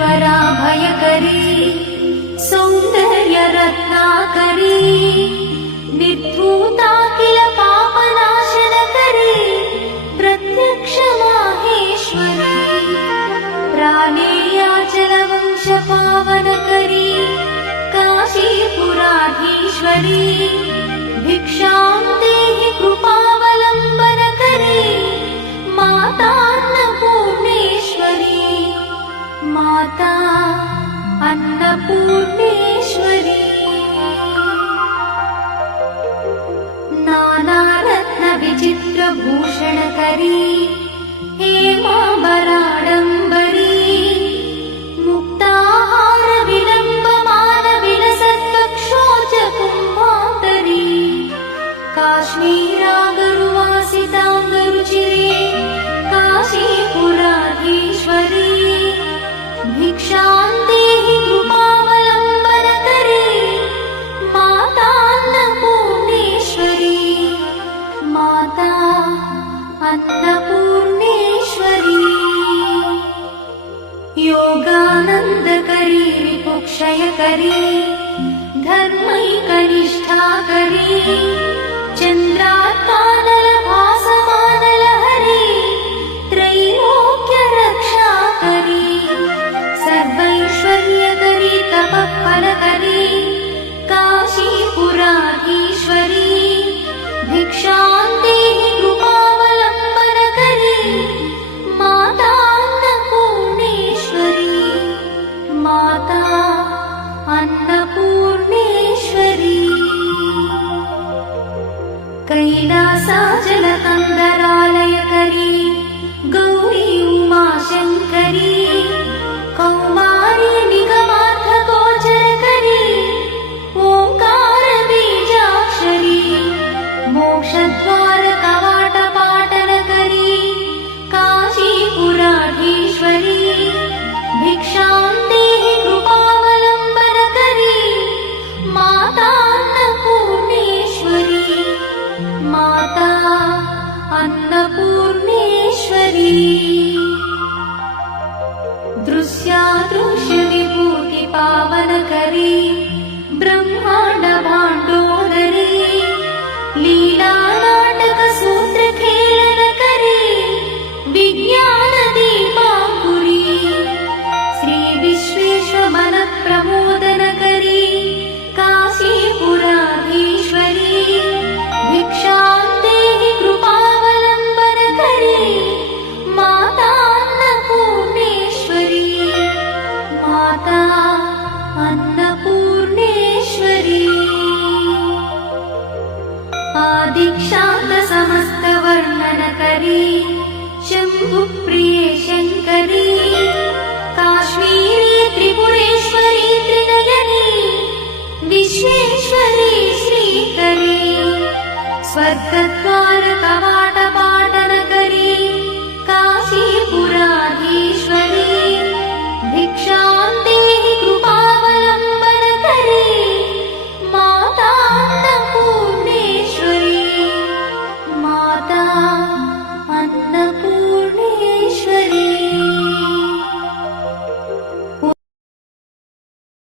वराभयकरी सौन्दर्यरत्नाकरी निर्धूता किल पापनाशनकरी प्रत्यक्ष माहेश्वरी प्राणेयाचलवंशपावनकरी काशीपुराधीश्वरी भिक्षां देहि कृपावलम्बनकरी माता अन्नपूर्णेश्वरी माता अन्नपूर्णेश्वरी नानारत्नविचित्रभूषणकरी हेमाम्बराडम्बरी मुक्ताहारविलम्बमानविलसत्कक्षोजकुम्भान्तरी काश्मीरागरुवासिताङ्गरुचिरे काशीपुराधीश्वरी भिक्षां देहि कृपावलम्बनकरी माता अन्नपूर्णेश्वरी माता अन्नपूर्णेश्वरी योगानन्दकरी विपुक्षयकरी धर्मैकनिष्ठाकरी चन्द्रात्मानलभासमानलहरी त्रैलोक्यरक्षाकरी सर्वैश्वर्यकरी तपःफलकरी काशीपुराधीश्वरी भिक्षां देहि कृपावलम्बनकरी माता अन्नपूर्णेश्वरी माता अन्नपूर्णेश्वरी कैलासाचलकन्दरालयकरी गौरी उमाशङ्करी कौमारी निगमार्थगोचरकरी ओङ्कारबीजाक्षरी मोक्षद्वारकवाटपाटनकरी काशीपुराधीश्वरी भिक्षां देहि कृपावलम्बनकरी माता अन्नपूर्णेश्वरी माता अन्नपूर्णेश्वरी दृश्यादृश्यविभूतिपावनकरी ब्रह्माण्डभाण्डोदरी लीलानाटकसूत्रखेलनकरी विज्ञानदीपाङ्कुरी श्रीविश्वेश्वरमनप्रमोदनकरी काशीपुराधीश्वरी भिक्षां देहि कृपावलम्बनकरी माता अन्नपूर्णेश्वरी माता अन्नपूर्णेश्वरी आदिक्षान्तसमस्तवर्णनकरी शम्भुप्रिये शङ्करी काश्मीरी त्रिपुरेश्वरी त्रिनयनी विश्वेश्वरी श्रीकरी स्वर्गद्वारकवाटपाटनकरी